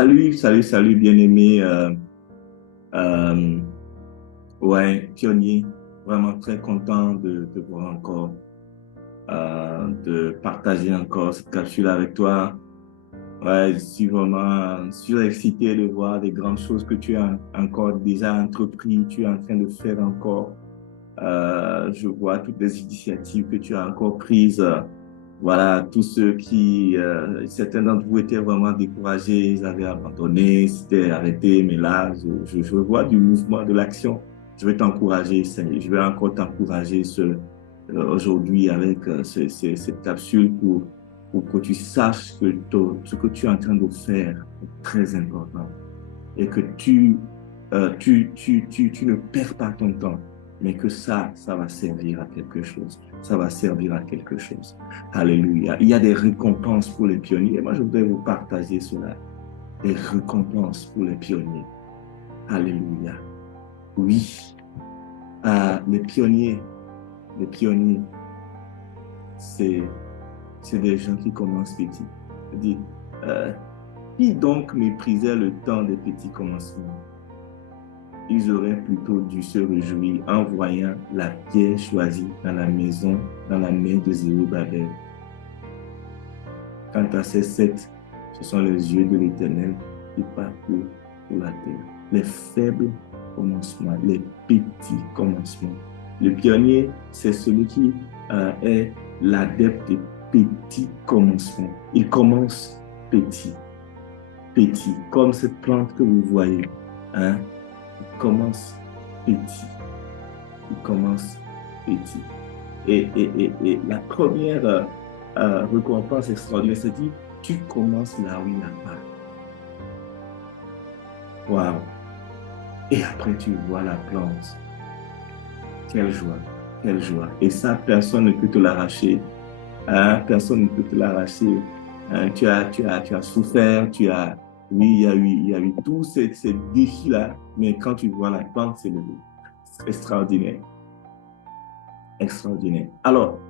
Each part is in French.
Salut, bien-aimé. Euh, ouais, pionnier, vraiment très content de voir encore, de partager encore cette capsule avec toi. Ouais, je suis vraiment surexcité de voir des grandes choses que tu as encore déjà entrepris, tu es en train de faire encore. Je vois toutes les initiatives que tu as encore prises. Voilà, tous ceux certains d'entre vous étaient vraiment découragés, ils avaient abandonné, s'étaient arrêtés, mais là, je vois du mouvement, de l'action. Je vais t'encourager, Seigneur. Je vais encore t'encourager aujourd'hui avec cette capsule pour que tu saches que ce que tu es en train de faire est très important et que tu ne perds pas ton temps, mais que ça va servir à quelque chose. Ça va servir à quelque chose. Alléluia. Il y a des récompenses pour les pionniers. Et moi, je voudrais vous partager cela. Des récompenses pour les pionniers. Alléluia. Oui, les pionniers, c'est des gens qui commencent petits. Je dis, euh, qui donc méprisait le temps des petits commencements? Ils auraient plutôt dû se réjouir en voyant la pierre choisie dans la maison, dans la main de Zérubabel. Quant à ces sept, ce sont les yeux de l'Éternel qui parcourent pour la terre. Les faibles commencements, les petits commencements. Le pionnier, c'est celui qui est l'adepte des petits commencements. Il commence petit, petit, comme cette plante que vous voyez. Hein? Il commence petit. Il commence petit. Et la première récompense extraordinaire, c'est dit, tu commences là où il n'y a pas. Waouh! Et après, tu vois la plante. Quelle joie, quelle joie. Et ça, personne ne peut te l'arracher. Hein? Personne ne peut te l'arracher. Hein? Tu as souffert, oui, il y a eu tous ces défis-là, mais quand tu vois la plante, c'est extraordinaire. Extraordinaire. Alors,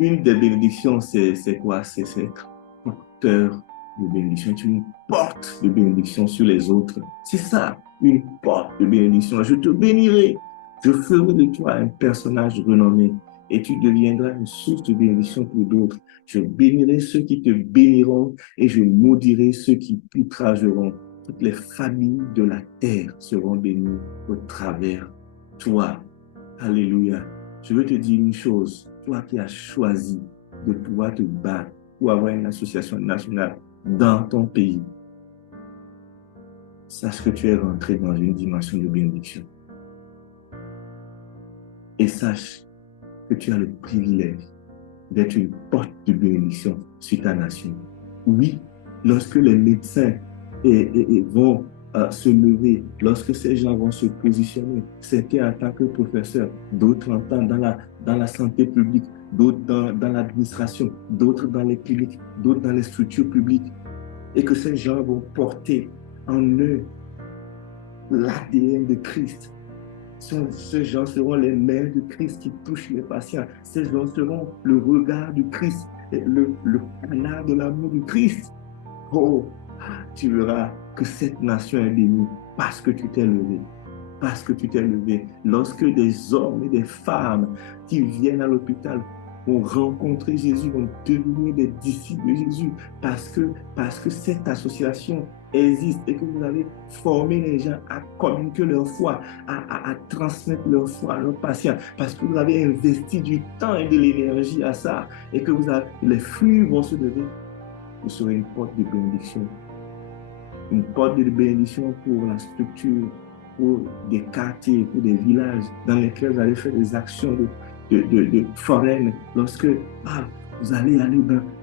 une des bénédictions, c'est quoi? C'est être porteur de bénédiction. Tu es une porte de bénédiction sur les autres. C'est ça, une porte de bénédiction. Je te bénirai. Je ferai de toi un personnage renommé et tu deviendras une source de bénédiction pour d'autres. Je bénirai ceux qui te béniront et je maudirai ceux qui t'outrageront. Toutes les familles de la terre seront bénies au travers de toi. Alléluia. Je veux te dire une chose, toi qui as choisi de pouvoir te battre pour avoir une association nationale dans ton pays, sache que tu es rentré dans une dimension de bénédiction. Et sache que tu as le privilège d'être une porte de bénédiction sur ta nation. Oui, lorsque les médecins vont se lever, lorsque ces gens vont se positionner, certains en tant que professeurs, d'autres en tant dans la santé publique, d'autres dans l'administration, d'autres dans les cliniques, d'autres dans les structures publiques, et que ces gens vont porter en eux l'ADN de Christ. Ces gens seront les mains de Christ qui touchent les patients. Ces gens seront le regard du Christ, le canard de l'amour du Christ. Oh, tu verras que cette nation est bénie parce que tu t'es levé. Parce que tu t'es levé. Lorsque des hommes et des femmes qui viennent à l'hôpital vont rencontrer Jésus, vont devenir des disciples de Jésus, parce que cette association existe et que vous avez formé les gens à communiquer leur foi, à transmettre leur foi à leurs patients, parce que vous avez investi du temps et de l'énergie à ça, et que les flux vont se lever. Vous serez une porte de bénédiction. Une porte de bénédiction pour la structure, pour des quartiers, pour des villages dans lesquels vous allez faire des actions foraines. Lorsque vous allez aller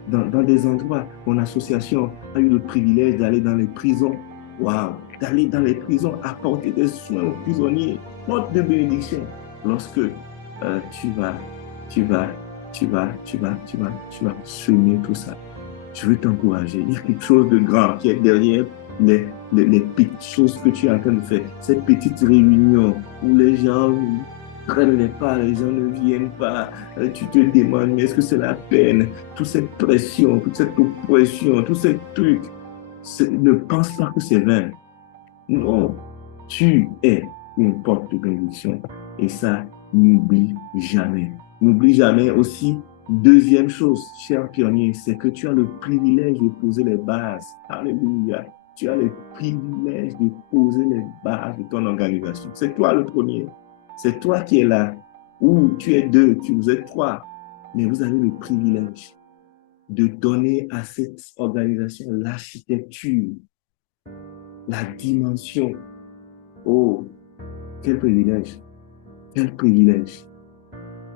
dans des endroits où une association a eu le privilège d'aller dans les prisons. Waouh! D'aller dans les prisons, apporter des soins aux prisonniers. Porte de bénédiction. Lorsque tu vas semer tout ça. Je veux t'encourager. Il y a quelque chose de grand qui est derrière les petites choses que tu es en train de faire. Ces petites réunions où les gens ne prennent pas, les gens ne viennent pas. Tu te demandes, mais est-ce que c'est la peine? Toute cette pression, toute cette oppression, tous ces trucs. Ne pense pas que c'est vain. Non, tu es une porte de bénédiction. Et ça, n'oublie jamais. N'oublie jamais aussi, deuxième chose, cher pionnier, c'est que tu as le privilège de poser les bases. Alléluia. Tu as le privilège de poser les bases de ton organisation. C'est toi le premier. C'est toi qui es là. Ou tu es deux, vous êtes trois. Mais vous avez le privilège de donner à cette organisation l'architecture, la dimension. Oh, quel privilège, quel privilège.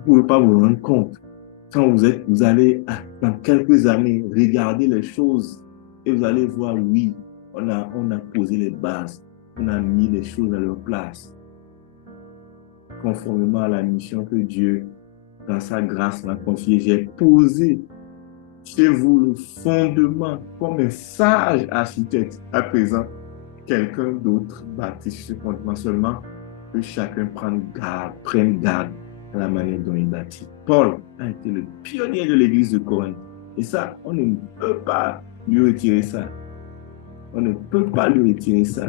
Vous ne pouvez pas vous rendre compte. Quand vous allez, dans quelques années, regarder les choses et vous allez voir, oui, on a posé les bases, on a mis les choses à leur place, conformément à la mission que Dieu, dans sa grâce, m'a confiée. J'ai posé chez vous le fondement comme un sage architecte. À présent, quelqu'un d'autre bâtit ce fondement seulement, que chacun prenne garde à la manière dont il bâtit. Paul a été le pionnier de l'église de Corinthe. Et ça, on ne peut pas lui retirer ça. On ne peut pas lui retirer ça.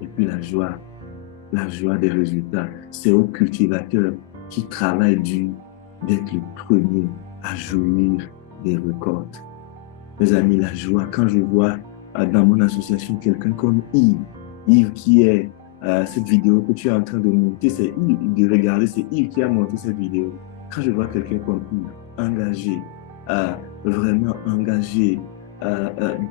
Et puis la joie des résultats, c'est au cultivateur qui travaille dur d'être le premier à jouir des récoltes. Mes amis, la joie, quand je vois dans mon association quelqu'un comme Yves qui est cette vidéo que tu es en train de monter, c'est Yves, de regarder, c'est Yves qui a monté cette vidéo. Quand je vois quelqu'un comme Yves, engagé, vraiment engagé,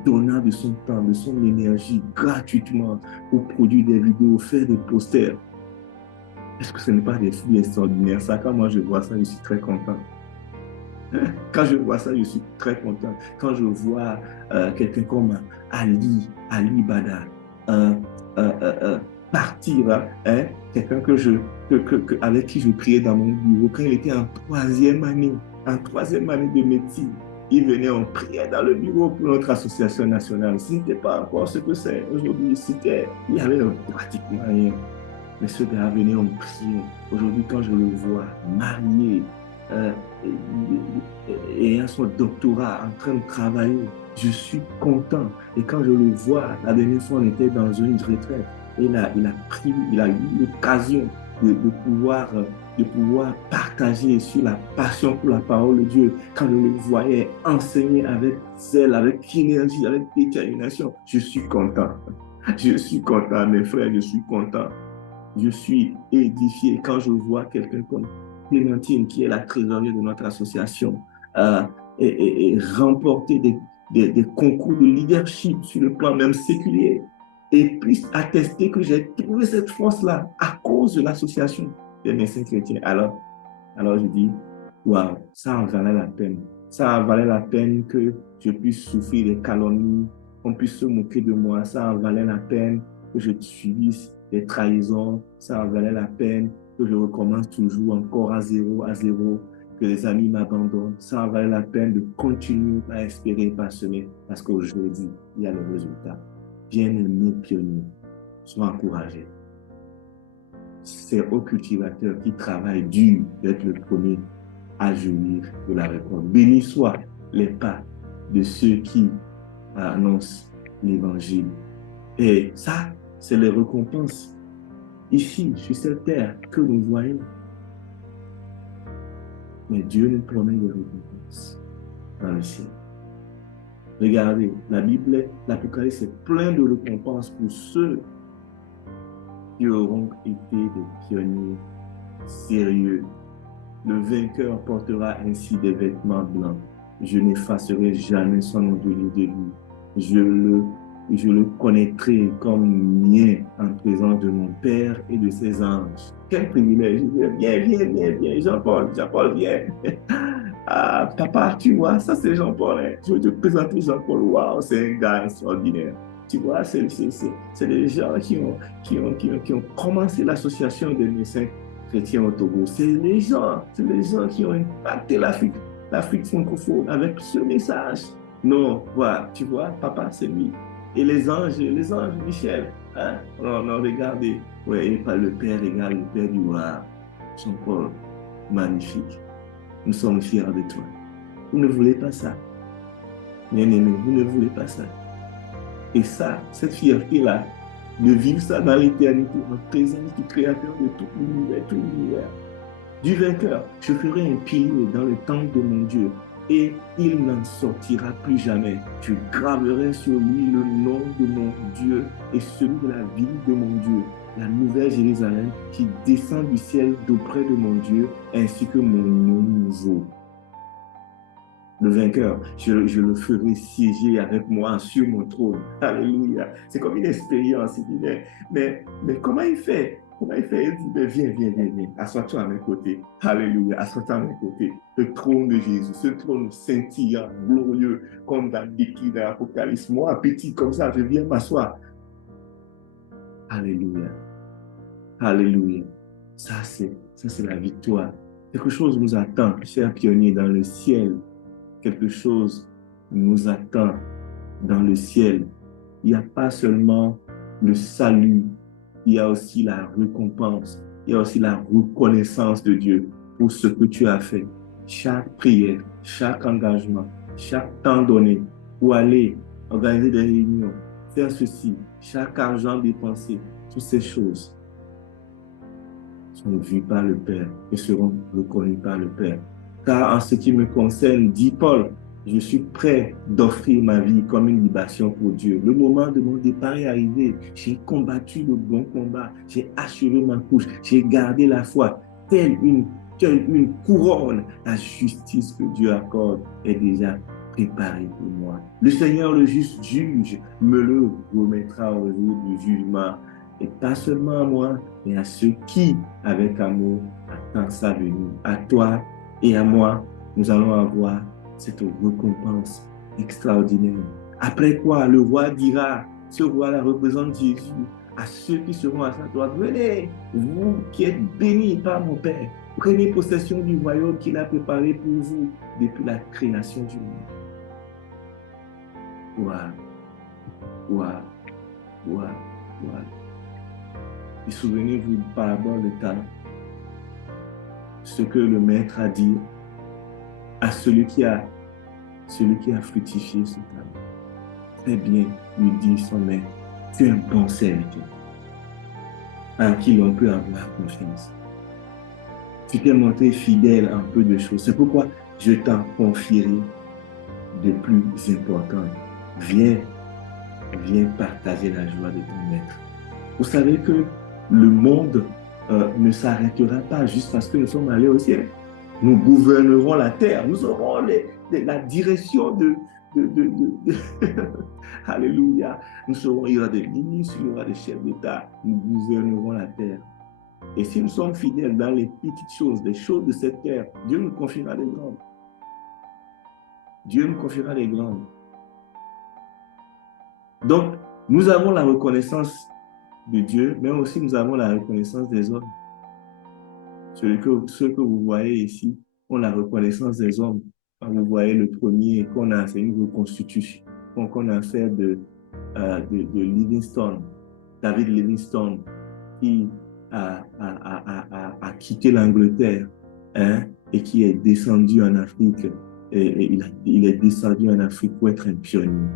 donnant de son temps, de son énergie gratuitement pour produire des vidéos, faire des posters, est-ce que ce n'est pas des fruits extraordinaires? Ça, quand moi je vois ça, je suis très content. Quand je vois ça, je suis très content. Quand je vois quelqu'un comme Ali Bada, euh, partir, hein, quelqu'un avec qui je priais dans mon bureau, quand il était en troisième année de médecine, il venait, on priait dans le bureau pour notre association nationale. Ce n'était pas encore ce que c'est aujourd'hui. Il y avait pratiquement rien. Mais ce gars venait, on priait. Aujourd'hui, quand je le vois marié, euh, ayant son doctorat, en train de travailler, je suis content. Et quand je le vois, la dernière fois, on était dans une retraite. Et il a eu l'occasion de pouvoir partager sur la passion pour la parole de Dieu. Quand je le voyais enseigner avec zèle, avec énergie, avec détermination, je suis content. Je suis content, mes frères, je suis content. Je suis édifié quand je vois quelqu'un comme Clémentine, qui est la trésorière de notre association, euh, et remporter des concours de leadership sur le plan même séculier, et puis attester que j'ai trouvé cette force-là à cause de l'association des médecins chrétiens. Alors je dis, waouh, ça en valait la peine. Ça en valait la peine que je puisse souffrir des calomnies, qu'on puisse se moquer de moi. Ça en valait la peine que je subisse des trahisons. Ça en valait la peine que je recommence toujours encore à zéro, que les amis m'abandonnent. Ça en valait la peine de continuer à espérer, à semer, parce qu'aujourd'hui, il y a le résultat. Bien-aimés pionniers, sois encouragés. C'est au cultivateur qui travaille dur d'être le premier à jouir de la récolte. Béni soient les pas de ceux qui annoncent l'évangile. Et ça, c'est les récompenses ici, sur cette terre, que nous voyons. Mais Dieu nous promet des récompenses dans le ciel. Regardez, la Bible, l'Apocalypse est plein de récompenses pour ceux qui auront été des pionniers sérieux. Le vainqueur portera ainsi des vêtements blancs. Je n'effacerai jamais son nom de lui. Je le connaîtrai comme mien en présence de mon Père et de ses anges. Quel privilège. Viens, Jean-Paul, viens. Ah, papa, tu vois, ça c'est Jean-Paul. Hein. Je vais te présenter Jean-Paul. Waouh, c'est un gars extraordinaire. Tu vois, c'est des gens qui ont commencé l'association des médecins chrétiens au Togo. C'est les gens qui ont impacté l'Afrique francophone avec ce message. Non, voilà, tu vois, papa, c'est lui. Et les anges, Michel, hein? On a regardé. Ouais, et pas le Père égale le Père du roi. Jean-Paul, magnifique. Nous sommes fiers de toi. Vous ne voulez pas ça. Bien-aimé, vous ne voulez pas ça. Et ça, cette fierté-là, de vivre ça dans l'éternité, en présence du Créateur de tout l'univers, du vainqueur. Je ferai un pilier dans le temple de mon Dieu et il n'en sortira plus jamais. Je graverai sur lui le nom de mon Dieu et celui de la ville de mon Dieu, la nouvelle Jérusalem qui descend du ciel d'auprès de mon Dieu, ainsi que mon nom nouveau. Le vainqueur, je le ferai siéger avec moi sur mon trône. Alléluia. C'est comme une expérience. Il dit, mais comment il fait? Comment il fait? Il dit, mais viens. Assois-toi à mes côtés. Alléluia. Assois-toi à mes côtés. Le trône de Jésus, ce trône scintillant, glorieux, comme dans décrit dans l'Apocalypse. Moi, petit comme ça, je viens m'asseoir. Alléluia. Alléluia. Ça, c'est la victoire. Quelque chose nous attend, chers pionniers, dans le ciel. Quelque chose nous attend dans le ciel. Il n'y a pas seulement le salut, il y a aussi la récompense, il y a aussi la reconnaissance de Dieu pour ce que tu as fait. Chaque prière, chaque engagement, chaque temps donné pour aller organiser des réunions, faire ceci, chaque argent dépensé, toutes ces choses sont vues par le Père et seront reconnues par le Père. Car en ce qui me concerne, dit Paul, je suis prêt d'offrir ma vie comme une libation pour Dieu. Le moment de mon départ est arrivé. J'ai combattu le bon combat. J'ai achevé ma couche. J'ai gardé la foi. Telle une couronne, la justice que Dieu accorde est déjà préparée pour moi. Le Seigneur, le juste juge, me le remettra au jour du jugement. Et pas seulement à moi, mais à ceux qui, avec amour, attendent sa venue. À toi et à moi, nous allons avoir cette récompense extraordinaire. Après quoi, le roi dira, ce roi-là représente Jésus, à ceux qui seront à sa droite, venez, vous qui êtes bénis par mon Père, prenez possession du royaume qu'il a préparé pour vous depuis la création du monde. Waouh. Et souvenez-vous du parabole de talent. Ce que le maître a dit à celui qui a fructifié ce talent. Très bien, lui dit son maître, tu es un bon serviteur, en qui l'on peut avoir confiance. Tu t'es montré fidèle en peu de choses. C'est pourquoi je t'en confierai de plus important. Viens partager la joie de ton maître. Vous savez que le monde ne s'arrêtera pas juste parce que nous sommes allés au ciel. Nous gouvernerons la terre. Nous aurons la direction de Alléluia. Il y aura des ministres, il y aura des chefs d'État. Nous gouvernerons la terre. Et si nous sommes fidèles dans les petites choses, les choses de cette terre, Dieu nous confiera les grandes. Dieu nous confiera les grandes. Donc, nous avons la reconnaissance de Dieu, mais aussi nous avons la reconnaissance des hommes. Ceux que vous voyez ici ont la reconnaissance des hommes. Quand vous voyez le premier qu'on a, c'est une reconstitution qu'on a fait de Livingstone, David Livingstone, qui a quitté l'Angleterre et qui est descendu en Afrique. Et il est descendu en Afrique pour être un pionnier.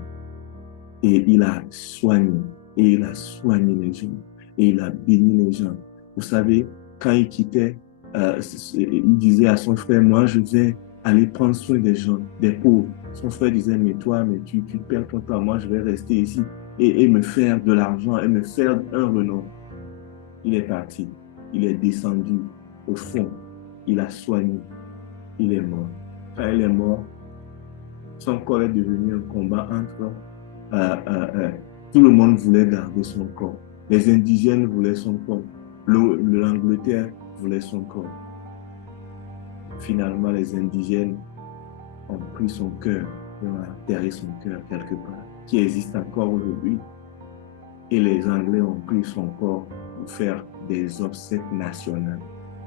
Et il a soigné les gens. Et il a béni les gens. Vous savez, quand il quittait, il disait à son frère, moi je vais aller prendre soin des gens, des pauvres. Son frère disait, mais toi, tu perds ton temps, moi je vais rester ici et me faire de l'argent et me faire un renom. Il est parti, il est descendu au fond, il a soigné, il est mort. Quand il est mort, son corps est devenu un combat entre tout le monde voulait garder son corps. Les indigènes voulaient son corps. L'Angleterre voulait son corps. Finalement, les indigènes ont pris son cœur et ont enterré son cœur quelque part, qui existe encore aujourd'hui. Et les Anglais ont pris son corps pour faire des obsèques nationales.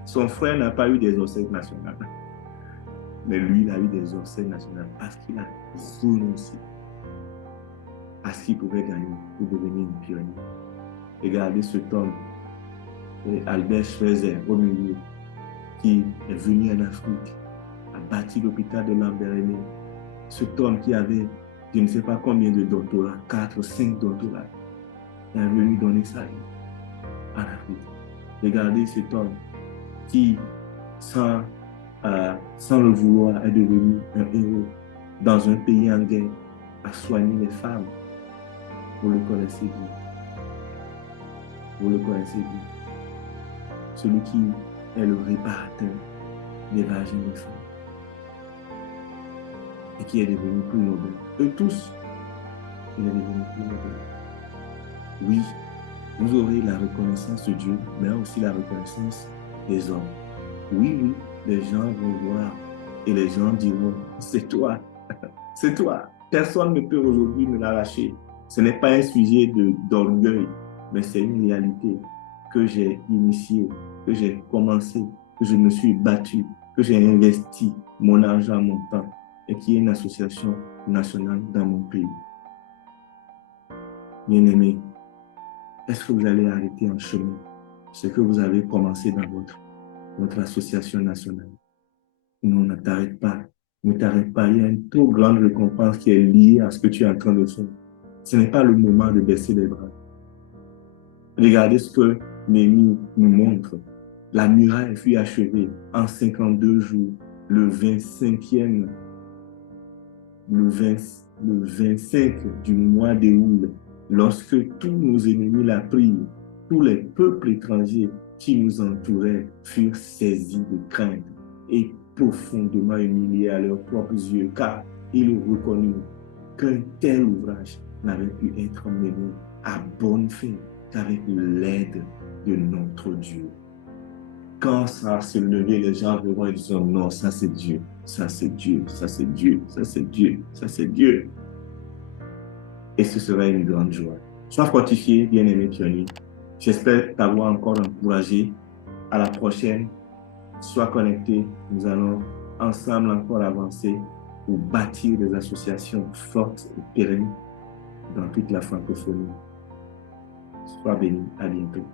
Son frère n'a pas eu des obsèques nationales, mais lui, il a eu des obsèques nationales parce qu'il a renoncé à ce qu'il pouvait gagner pour devenir un pionnier. Regardez cet homme, Albert Schweitzer, au milieu, qui est venu en Afrique, a bâti l'hôpital de Lambaréné. Cet homme qui avait je ne sais pas combien de doctorats, 4 ou 5 doctorats, il est venu donner sa vie en Afrique. Regardez cet homme qui, sans le vouloir, est devenu un héros dans un pays en guerre, a soigné les femmes. Vous le connaissez bien. Vous le connaissez bien. Celui qui est le réparateur des vagins des femmes et qui est devenu plus noble. Eux tous, il est devenu plus noble. Oui, vous aurez la reconnaissance de Dieu, mais aussi la reconnaissance des hommes. Oui, oui, les gens vont voir et les gens diront, c'est toi, c'est toi. Personne ne peut aujourd'hui me l'arracher. Ce n'est pas un sujet d'orgueil, mais c'est une réalité que j'ai initiée, que j'ai commencé, que je me suis battu, que j'ai investi mon argent, mon temps, et qui est une association nationale dans mon pays. Bien-aimés, est-ce que vous allez arrêter en chemin ce que vous avez commencé dans votre association nationale? Non, ne t'arrête pas. Ne t'arrête pas. Il y a une trop grande récompense qui est liée à ce que tu es en train de faire. Ce n'est pas le moment de baisser les bras. Regardez ce que Néhémie nous montre. La muraille fut achevée en 52 jours, le 25e, le 25 du mois d'Éoul, lorsque tous nos ennemis la prirent, tous les peuples étrangers qui nous entouraient furent saisis de crainte et profondément humiliés à leurs propres yeux, car ils reconnurent qu'un tel ouvrage n'avait pu être mené à bonne fin qu'avec l'aide de notre Dieu. Quand ça se lever, les gens verront et diront non, ça c'est Dieu, ça c'est Dieu, ça c'est Dieu, ça c'est Dieu, ça c'est Dieu. Et ce sera une grande joie. Sois fortifié, bien-aimé pionnier. J'espère t'avoir encore encouragé. À la prochaine, sois connecté. Nous allons ensemble encore avancer pour bâtir des associations fortes et pérennes dans toute la francophonie. Sois béni. À bientôt.